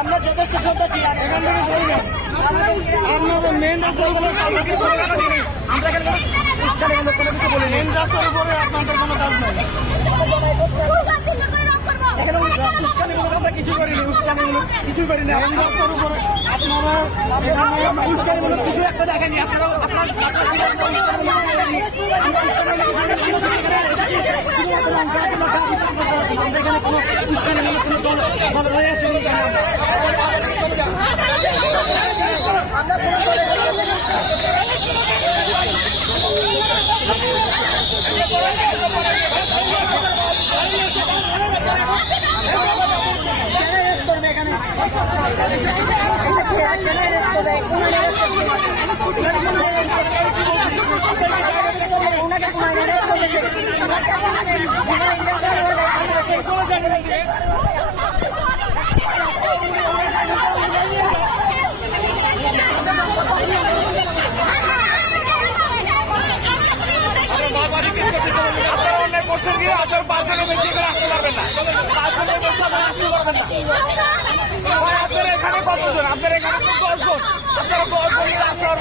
আমরা যথেষ্ট সদস্য মেন রাস্তার উপরে আপনাদের কোনো কাজ নাই। কিছু করিনি, কিছু করি না। মেন রাস্তার উপরে আপনারা উস্কানিমূলক কিছু একটা দেখেনি। আপনারা আপনার এখানে কতজন? আপনার এখানে 10 জন। আপনারা 10 জন রাস্তার